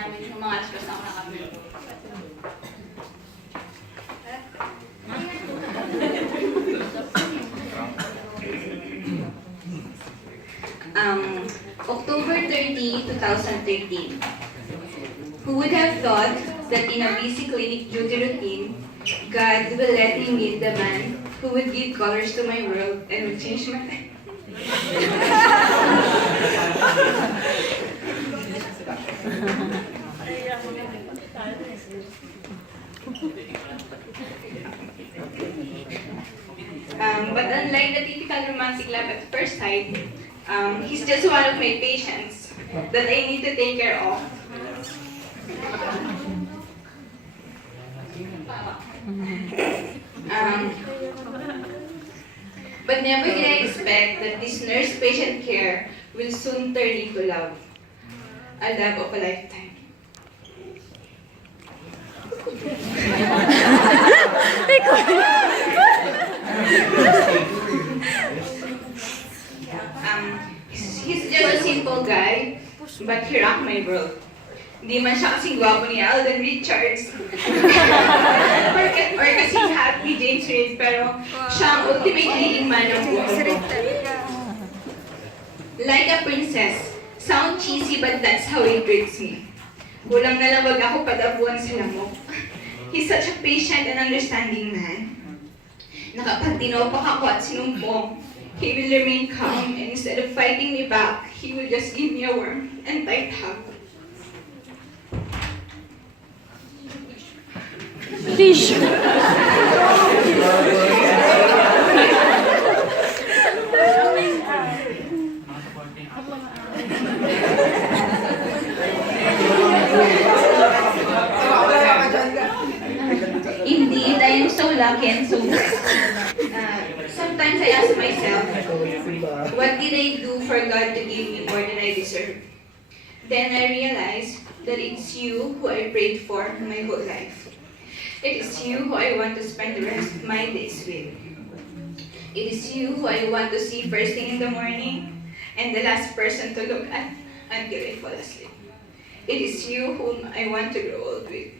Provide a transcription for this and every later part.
namin yung mga alas na ako nakapil. October 30, 2013. Who would have thought that in a busy clinic duty routine, God will let me meet the man who would give colors to my world and would change my life. But unlike the typical romantic love at first sight, he's just one of my patients that I need to take care of. But never did I expect that this nurse-patient care will soon turn into love. A love of a lifetime. He's just a simple guy, but he rocked my world. Hindi man siya kasing gwapo ni Alden Richards. or kasing happy James Reid, pero siya ang ultimate leading man ng buhay ko. Like a princess. Sound cheesy, but that's how he treats me. Kulang na lang wag ako padabuan sa lamok. He's such a patient and understanding man. Na kapag tinopak ako at sinumpong, he will remain calm, and instead of fighting me back, he will just give me a warm and tight hug. Tissue. Indeed, I am so lucky and so blessed. Sometimes I ask myself, what did I do for God to give me more than I deserve? Then I realize that it's you who I prayed for my whole life. It is you who I want to spend the rest of my days with. It is you who I want to see first thing in the morning and the last person to look at until I fall asleep. It is you whom I want to grow old with.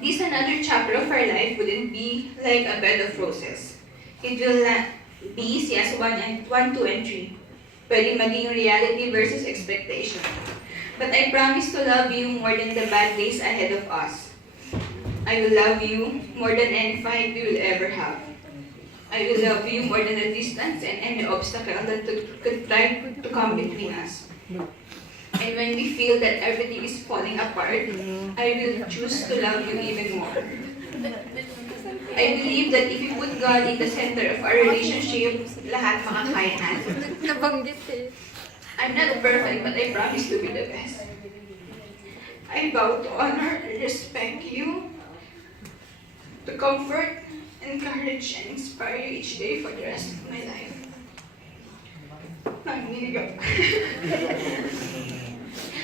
This another chapter of our life wouldn't be like a bed of roses. It will be easy as 1, 2, and 3. Pwede maging reality versus expectation. But I promise to love you more than the bad days ahead of us. I will love you more than any fight we will ever have. I will love you more than the distance and any obstacle that could try to come between us. And when we feel that everything is falling apart, I will choose to love you even more. I believe that if we put God in the center of our relationship, lahat makakayanan. Nabanggit eh. I'm not perfect, but I promise to be the best. I vow to honor and respect you, to comfort, encourage, and inspire you each day for the rest of my life.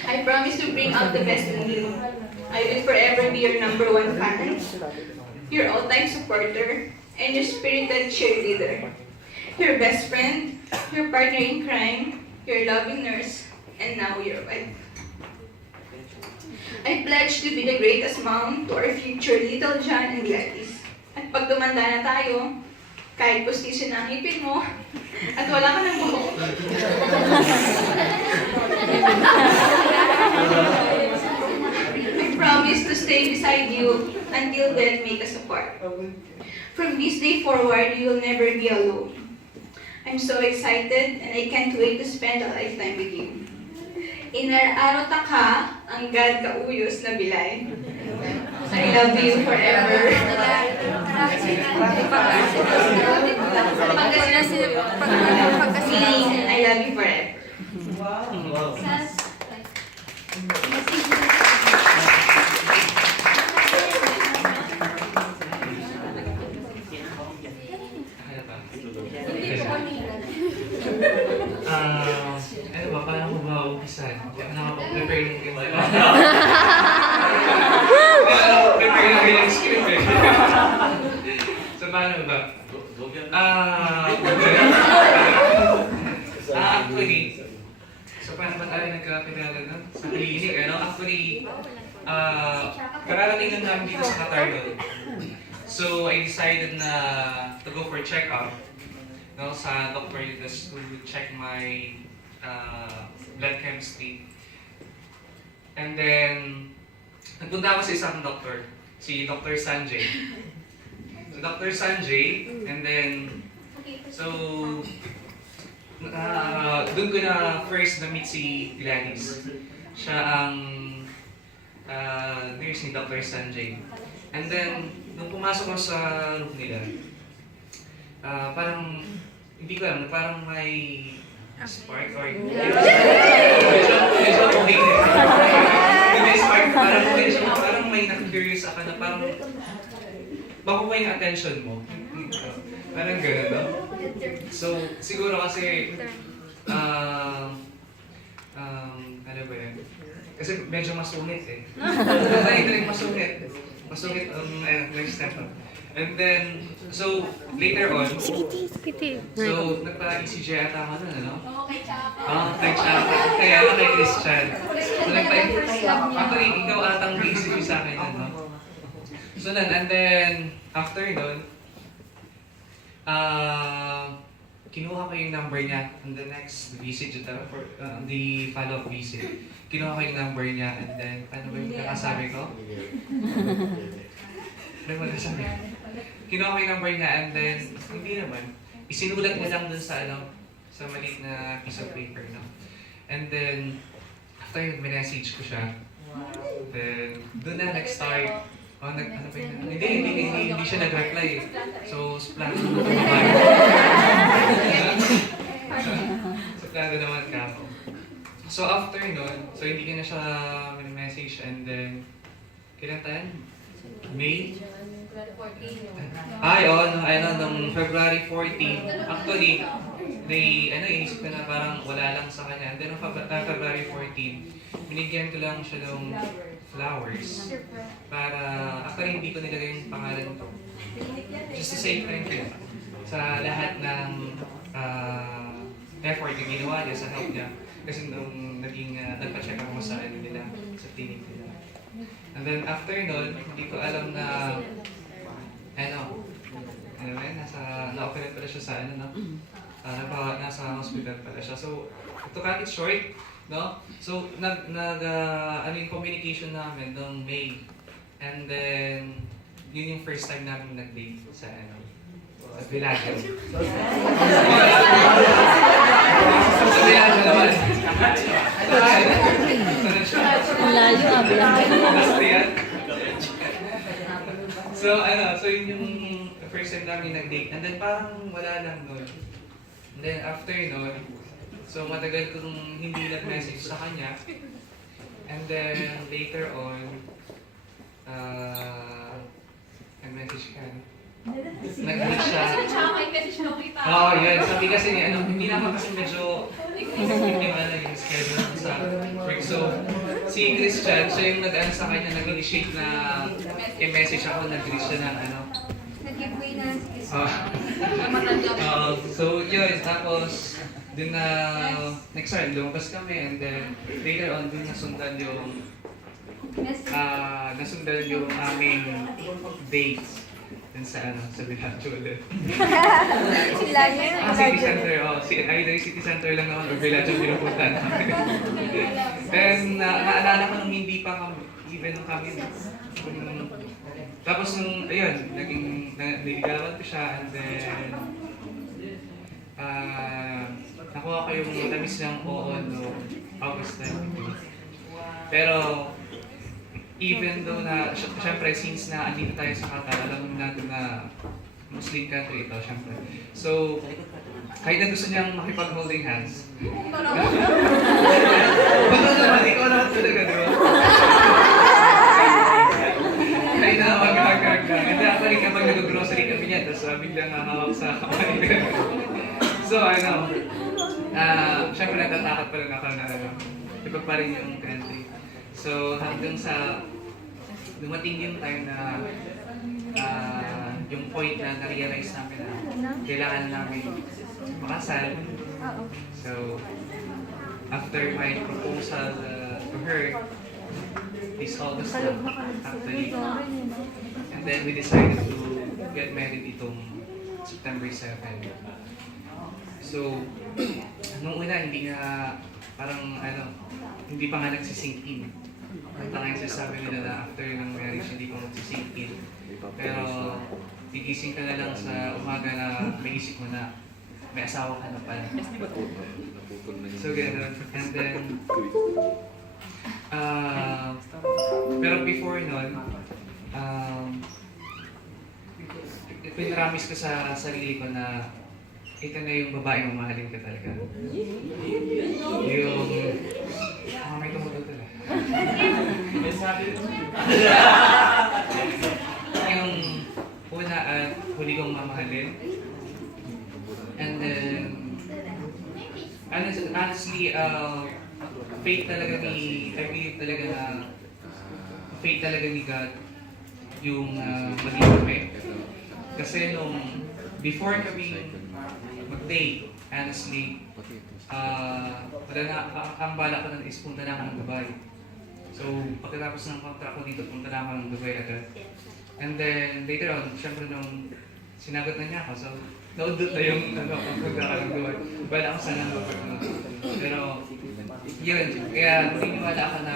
I promise to bring out the best in you. I will forever be your #1 fan, your all-time supporter, and your spirited cheerleader. Your best friend, your partner in crime, your loving nurse, and now your wife. I pledge to be the greatest mom to our future little John and Gladys. At pag tumanda na tayo, kahit postisyon na ang ngipin mo, at wala ka ng buhok, I promise to stay beside you until death make us apart. From this day forward, you will never be alone. I'm so excited and I can't wait to spend a lifetime with you. Inararo ta ka, ang God kauyos na bilay. I love you forever. Pagkasiling, I love you forever. Ano ba? Paano ko ba umpisan? Nakapag-prepare yung iba. Nakapag-prepare yung script eh. So paano ba? Actually, so So, paano ba tayo nagkakilala nun? Sa clinic, ano? Actually, kararating lang namin dito sa Qatar nun. So, I decided na to go for check-up, no, sa doctor just to check my blood chemistry. And then, nagpunta ako sa isang doctor, si Dr. Sanjay. So, Dr. Sanjay, and then, so, doon ko na first na-meet si Gladys. Siya ang nurse ni Dr. Sanjay. And then, nung pumasok ako sa room nila, parang, hindi ko alam, parang may spark or medyo okay. May spark, parang may na-curious ako na parang makuha yung attention mo. Parang gano'n, no? So, siguro kasi, ano ba yan? Kasi medyo masungit eh. Ito masungit. Masungit ang next step. And then, so, later on, so, nagpa-ECG ata ako nun, ano? Oo, kay Chapa. Kay Chapa. Kaya ako kay Christian. So, actually, ikaw atang ECG sa akin, ano? So, and then, after nun, kinuha ko yung number niya on the next visit, for the follow-up visit. Kinuha ko yung number niya, and then, ano ba yung nakasabi ko? Ano ba nakasabi ko? Kinuha ko yung number niya, and then, hindi naman. Isinulat niya lang dun sa, sa maliit na piece of paper, no? And then, after yun, message ko siya. Then, dun na nag-start. Ano ba yun? Hindi siya nag-reply eh. So, splash mo ito naman. Splash naman ka ako. So, after nun, so hindi ka na siya message, and then, kailan tayo? May? Ay, oo, nung February 14. Actually, inisip ko na parang wala lang sa kanya. And then, nung February 14, binigyan ko lang siya ng flowers para, actually hindi ko nilagay yung pangalan ko. Just to save time ko sa lahat ng effort na ginawa niya sa help niya. Kasi nung nagpa-check ako sa nila, sa clinic nila. And then after nun, hindi ko alam na na-operate pala siya sa nasa hospital pala siya. So, to cut it short, no? So, yung communication namin noong May. And then, yun yung first time namin nag-date sa sa Villaggio. Sa Villaggio naman. Layo, So yun yung first time namin nag-date. And then parang wala lang nun. And then after nun, so matagal kong hindi nag-message sa kanya. And then later on, nag-message ka. Nag-message siya. Oo, yun. Sabi kasi hindi naman kasi medyo hindi man yung schedule sa work. So, si Christian, siya yung nag-ano sa kanya, nag-initiate na i-message ako, nag-reach siya ng Nag-giveaway na si so, yun. Tapos, dun na, next time, lumabas kami, and then, later on, dun nasundan yung aming dates. Dun sa Villaggio ulit. Sila niya. City Center, either City Center lang naman or Villaggio pinupuntahan namin. Then, naalala ko nung hindi pa kami, even nung kami, tapos nung, ayun, niligawan ko siya, and then, nakuha ko yung matamis niyang oo noong August 92. Pero, even though na, syempre, since na andito tayo sa Qatar, alam natin na Muslim country ito, syempre. So, kahit na gusto niyang makipag-holding hands. Baka naman, ikaw naman talaga, di ba? Kahit na mag-hag-hag ka. Kasi actually kapag nag-grocery kami niya, tapos biglang hahawak sa kamay. So, syempre natatakot pa rin ako na ipagparin yung country. So, hanggang sa dumating yung time na yung point na na-realize namin na kailangan namin makasal. So, after my proposal to her this August na, actually. And then we decided to get married itong September 7. So, nung una hindi nga, parang hindi pa nga nagsisink in. Ang tanging sasabi nila na after ng marriage hindi pa magsisink in. Pero, gigising ka na lang sa umaga na may isip mo na may asawa ka na pala. So, gano'n. And then, pero before nun, pinramis ko sa sarili ko na ito na yung babaeng mamahalin ka talaga. Yung... may tumututol eh. Yung una at huli kong mamahalin. And then, honestly, faith talaga I believe talaga na faith talaga ni God yung maging kami. Kasi nung before kami mag-date, honestly, wala na, ang bala ko nun is punta na ako ng Dubai. So, pagkatapos ng contract ko dito, punta na ako ng Dubai agad. And then, later on, syempre nung sinagot na niya ako, so, naudot na yung pagpunta ka ng Dubai. Bala ako sana ng Pero, yun, kaya naniniwala ako na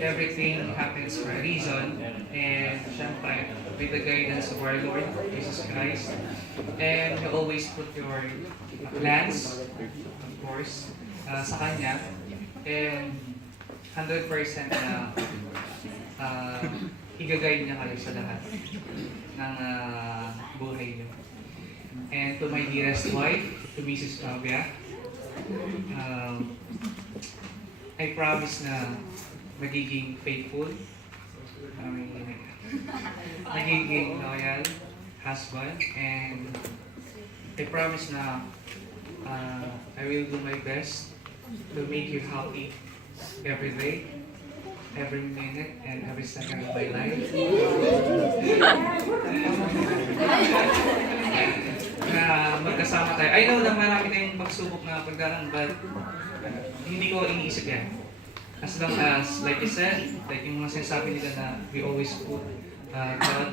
everything happens for a reason. And, syempre, with the guidance of our Lord, Jesus Christ. And you always put your plans, of course, sa Kanya. And 100% na i-guide niya kayo sa lahat ng buhay niyo. And to my dearest wife, to Mrs. Fabia, I promise na magiging faithful, magiging loyal husband, and I promise na I will do my best to make you happy every day, every minute, and every second of my life. Na magkasama tayo. I know na marami tayong pagsubok na pagdaraan, but hindi ko iniisip yan. As long as, like you said, like yung mga sinasabi nila na we always put God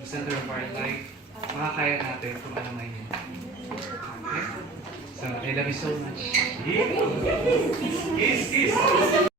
the center of our life, makakaya natin kung ano man yun. Okay? So, I love you so much.